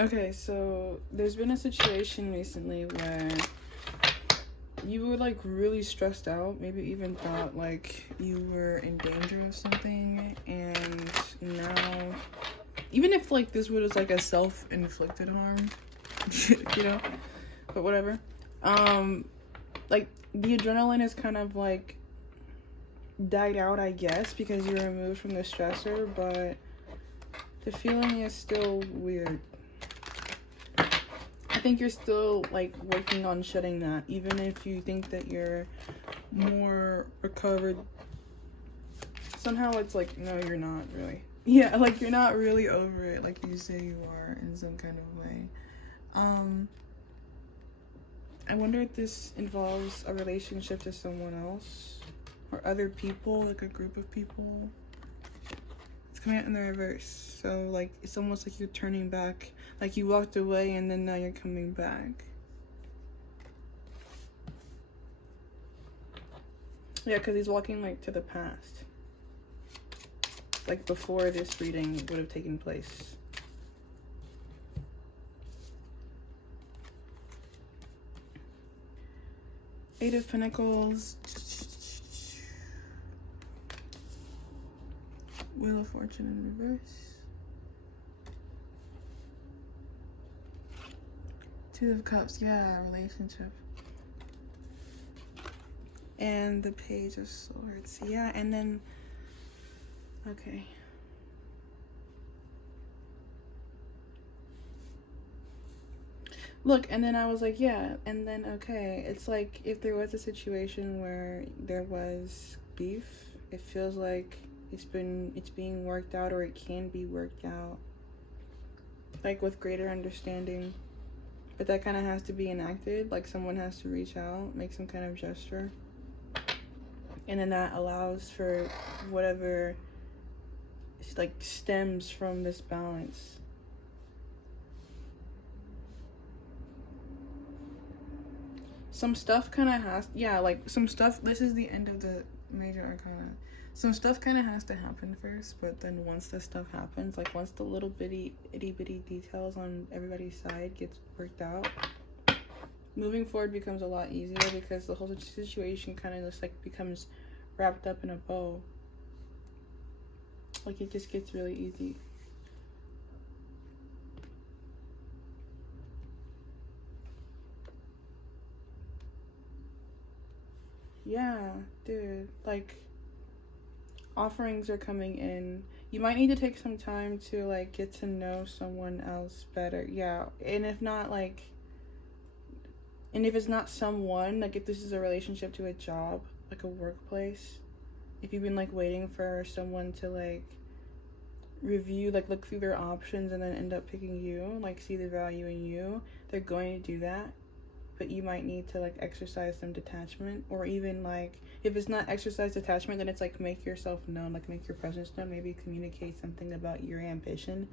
Okay, so there's been a situation recently where you were like really stressed out, maybe even thought like you were in danger of something, and now, even if like this was like a self-inflicted harm, you know, but whatever. Like the adrenaline is kind of like died out, I guess, because you're removed from the stressor, but the feeling is still weird. I think you're still like working on shutting that, even if you think that you're more recovered. Somehow it's like, no, you're not really. Yeah, like you're not really over it like you say you are in some kind of way. I wonder if this involves a relationship to someone else or other people, like a group of people. It's coming out in the reverse. So like it's almost like you're turning back, like you walked away and then now you're coming back. Yeah, because he's walking like to the past, like before this reading would have taken place. Eight of Pentacles, Wheel of Fortune in reverse, Two of Cups, yeah, relationship, and the Page of Swords, yeah, and then, okay. Look, and then I was like, yeah, and then, okay, it's like if there was a situation where there was beef, it feels like it's being worked out, or it can be worked out, like with greater understanding. But that kind of has to be enacted, like someone has to reach out, make some kind of gesture, and then that allows for whatever like stems from this balance. Some stuff kind of has, yeah, like some stuff, this is the end of the major arcana. Some stuff kind of has to happen first, but then once this stuff happens, like once the little itty bitty details on everybody's side gets worked out, moving forward becomes a lot easier, because the whole situation kind of just like becomes wrapped up in a bow. Like it just gets really easy. Yeah, dude, like offerings are coming in. You might need to take some time to like get to know someone else better. Yeah, and if not like, and if it's not someone, like if this is a relationship to a job, like a workplace, if you've been like waiting for someone to like review, like look through their options and then end up picking you, like see the value in you, they're going to do that. But you might need to like exercise some detachment, or even like if it's not exercise detachment, then it's like make yourself known, like make your presence known, maybe communicate something about your ambition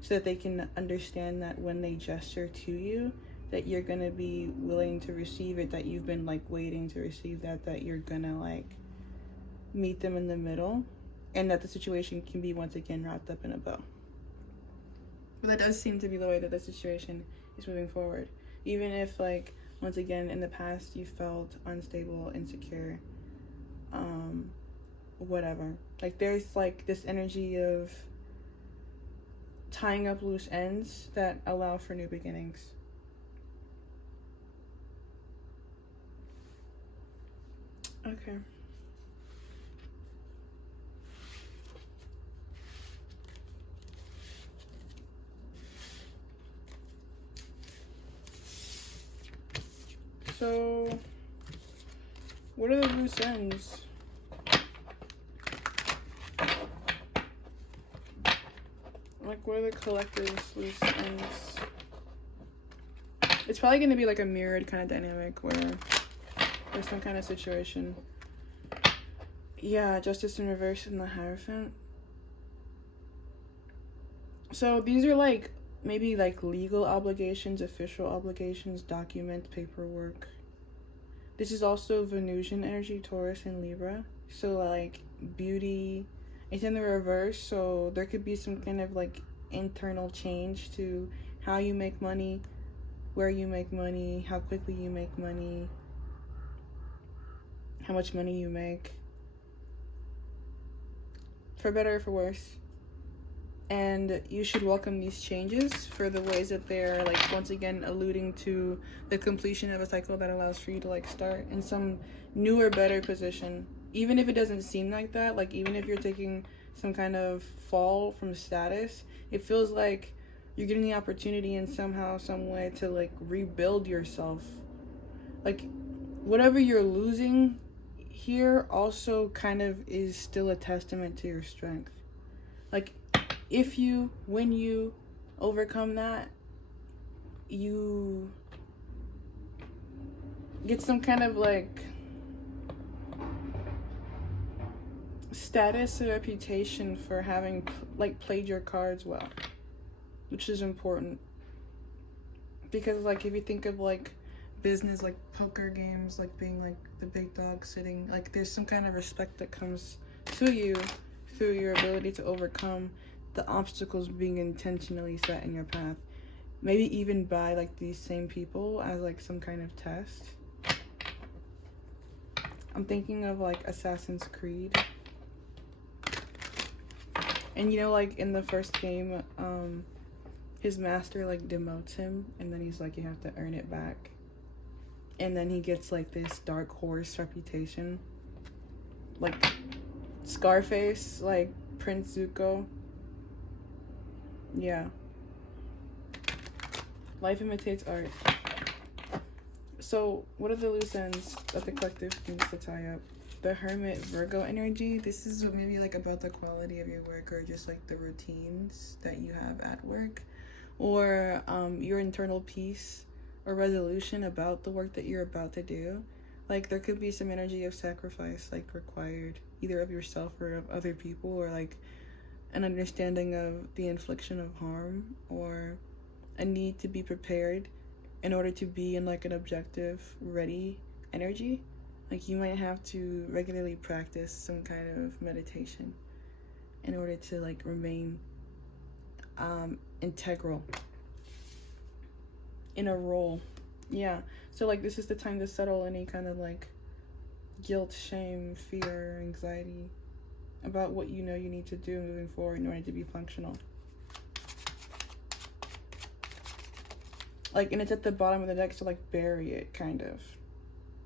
so that they can understand that when they gesture to you, that you're gonna be willing to receive it, that you've been like waiting to receive that you're gonna like meet them in the middle, and that the situation can be once again wrapped up in a bow. But that does seem to be the way that the situation is moving forward, even if like once again in the past you felt unstable, insecure, whatever. Like there's like this energy of tying up loose ends that allow for new beginnings. Okay. So what are the loose ends? Like what are the collective's loose ends? It's probably going to be like a mirrored kind of dynamic where there's some kind of situation. Yeah, Justice in reverse and the Hierophant. So these are like maybe like legal obligations, official obligations, documents, paperwork. This is also Venusian energy, Taurus and Libra. So like beauty, it's in the reverse, so there could be some kind of like internal change to how you make money, where you make money, how quickly you make money, how much money you make, for better or for worse. And you should welcome these changes for the ways that they're, like, once again alluding to the completion of a cycle that allows for you to, like, start in some newer, better position. Even if it doesn't seem like that, like, even if you're taking some kind of fall from status, it feels like you're getting the opportunity in somehow, some way to, like, rebuild yourself. Like, whatever you're losing here also kind of is still a testament to your strength. Like, when you overcome that, you get some kind of, like, status or reputation for having, like, played your cards well, which is important. Because, like, if you think of, like, business, like poker games, like being, like, the big dog sitting, like, there's some kind of respect that comes to you through your ability to overcome the obstacles being intentionally set in your path, maybe even by, like, these same people as, like, some kind of test. I'm thinking of, like, Assassin's Creed, and, you know, like, in the first game, his master, like, demotes him, and then he's like, you have to earn it back, and then he gets, like, this dark horse reputation, like Scarface, like Prince Zuko. Yeah. Life imitates art. So, what are the loose ends that the collective needs to tie up? The Hermit Virgo energy. This is maybe, like, about the quality of your work, or just, like, the routines that you have at work, or your internal peace or resolution about the work that you're about to do. Like, there could be some energy of sacrifice, like, required, either of yourself or of other people, or, like, an understanding of the infliction of harm, or a need to be prepared in order to be in, like, an objective, ready energy. Like, you might have to regularly practice some kind of meditation in order to, like, remain integral in a role. Yeah. So, like, this is the time to settle any kind of, like, guilt, shame, fear, anxiety about what you know you need to do moving forward in order to be functional. Like, and it's at the bottom of the deck, so, like, bury it, kind of.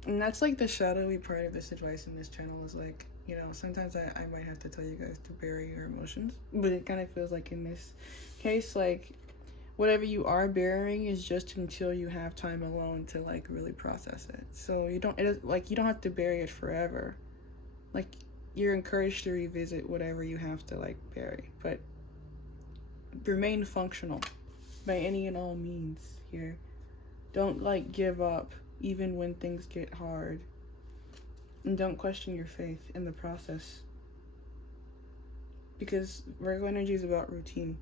And that's, like, the shadowy part of this advice in this channel is, like, you know, sometimes I might have to tell you guys to bury your emotions, but it kind of feels like in this case, like, whatever you are burying is just until you have time alone to, like, really process it. So you don't have to bury it forever. Like, you're encouraged to revisit whatever you have to, like, bury, but remain functional by any and all means here. Don't, like, give up even when things get hard, and don't question your faith in the process, because Virgo energy is about routine.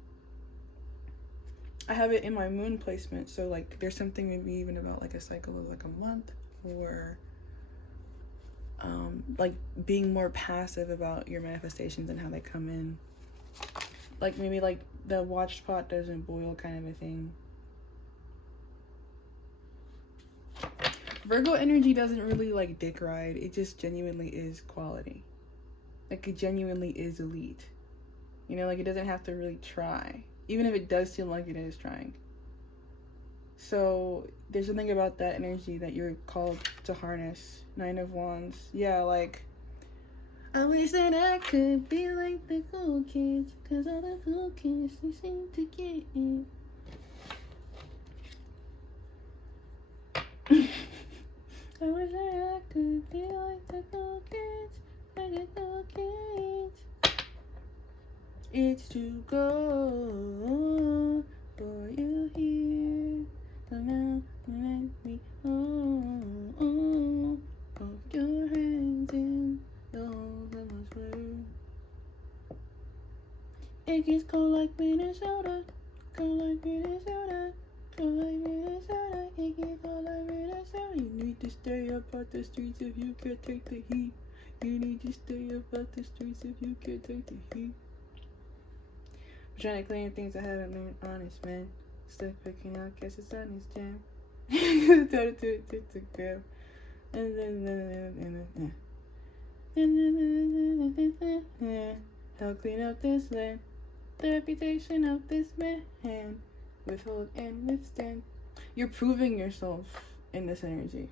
I have it in my moon placement, so, like, there's something maybe even about, like, a cycle of, like, a month, or like, being more passive about your manifestations and how they come in. Like, maybe, like, the watched pot doesn't boil kind of a thing. Virgo energy doesn't really, like, dick ride. It just genuinely is quality. Like, it genuinely is elite. You know, like, it doesn't have to really try, even if it does seem like it is trying. So there's something about that energy that you're called to harness. 9 of Wands. Yeah, like, I wish that I could be like the cool kids, 'cause all the cool kids, they seem to get it. I wish that I could be like the cool kids, like the cool kids. It's to go for you here. Come out and let me put your hands in the holes of my sweater. It gets cold like Minnesota, cold like Minnesota, cold like Minnesota. It gets cold like Minnesota. You need to stay up out the streets if you can't take the heat. You need to stay up out the streets if you can't take the heat. I'm trying to clean things I haven't been honest, man. Still picking out, guess it's on his jam. Help clean up this land, the reputation of this man. Withhold and withstand. You're proving yourself in this energy.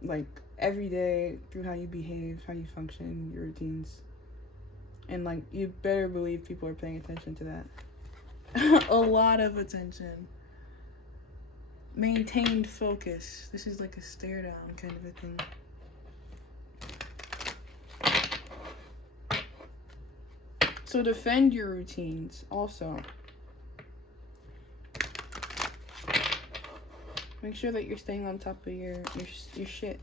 Like, every day, through how you behave, how you function, your routines. And, like, you better believe people are paying attention to that. A lot of attention. Maintained focus. This is like a stare down kind of a thing. So defend your routines also. Make sure that you're staying on top of your shit.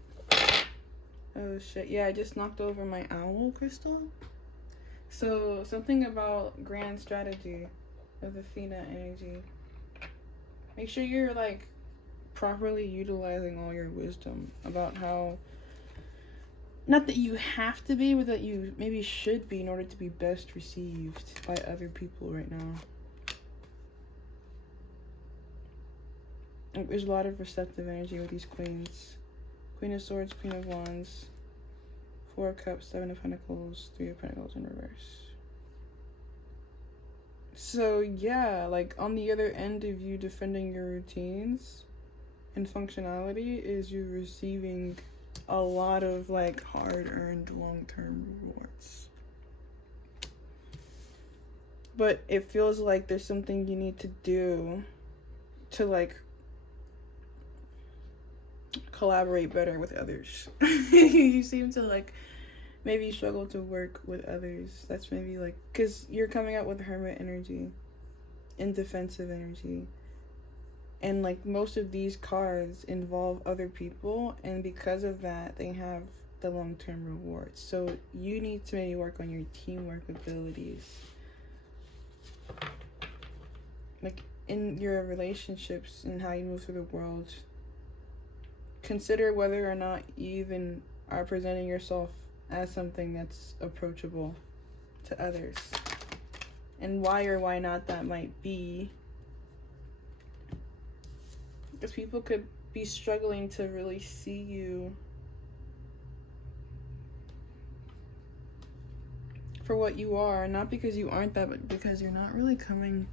Oh shit. Yeah, I just knocked over my owl crystal. So something about grand strategy of Athena energy. Make sure you're like properly utilizing all your wisdom about how, not that you have to be, but that you maybe should be in order to be best received by other people right now. Like, there's a lot of receptive energy with these queens. Queen of Swords, Queen of Wands, Four of Cups, Seven of Pentacles, Three of Pentacles in reverse. So yeah, like on the other end of you defending your routines and functionality is you receiving a lot of like hard-earned long-term rewards. But it feels like there's something you need to do to like collaborate better with others. You seem to like maybe struggle to work with others. That's maybe like, because you're coming out with hermit energy and defensive energy. And like most of these cards involve other people, and because of that, they have the long-term rewards. So you need to maybe work on your teamwork abilities. Like in your relationships and how you move through the world. Consider whether or not you even are presenting yourself as something that's approachable to others. And why or why not that might be. Because people could be struggling to really see you for what you are. Not because you aren't that, but because you're not really coming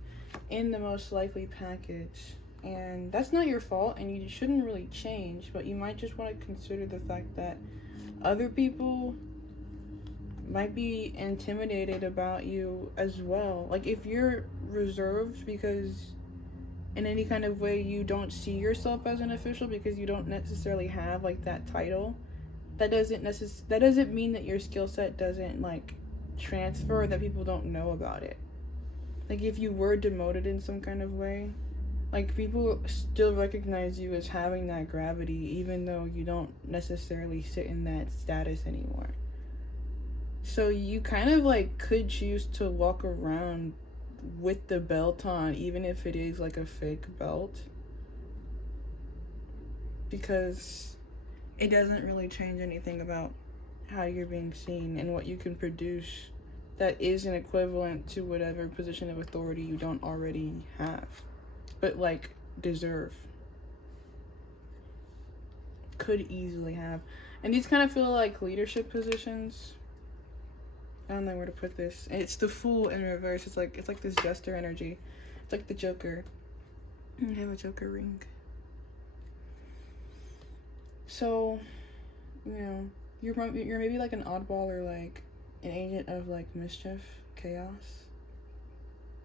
in the most likely package. And that's not your fault, and you shouldn't really change, but you might just want to consider the fact that other people might be intimidated about you as well. Like, if you're reserved because in any kind of way you don't see yourself as an official because you don't necessarily have like that title, that doesn't mean that your skill set doesn't like transfer, or that people don't know about it. Like, if you were demoted in some kind of way, like, people still recognize you as having that gravity, even though you don't necessarily sit in that status anymore. So you kind of, like, could choose to walk around with the belt on, even if it is, like, a fake belt. Because it doesn't really change anything about how you're being seen and what you can produce that is an equivalent to whatever position of authority you don't already have. But like deserve, could easily have. And these kind of feel like leadership positions. I don't know where to put this. It's the Fool in reverse. It's like this jester energy. It's like the Joker. I have a Joker ring. So, you know, you're maybe like an oddball or like an agent of like mischief, chaos,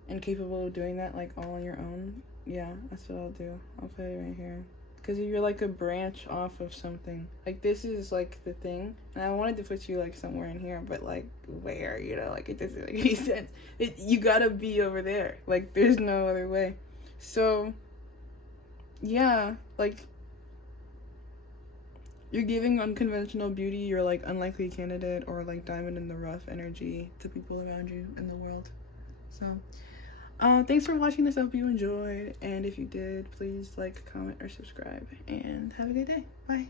and capable of doing that like all on your own. Yeah, that's what I'll do. I'll put it right here. Because you're like a branch off of something. Like, this is like the thing. And I wanted to put you like somewhere in here, but like where, you know, like it doesn't make any sense. You gotta be over there. Like, there's no other way. So, yeah, like, you're giving unconventional beauty, you're like unlikely candidate, or like diamond in the rough energy to people around you in the world. So, thanks for watching this. I hope you enjoyed, and if you did, please like, comment, or subscribe, and have a good day. Bye.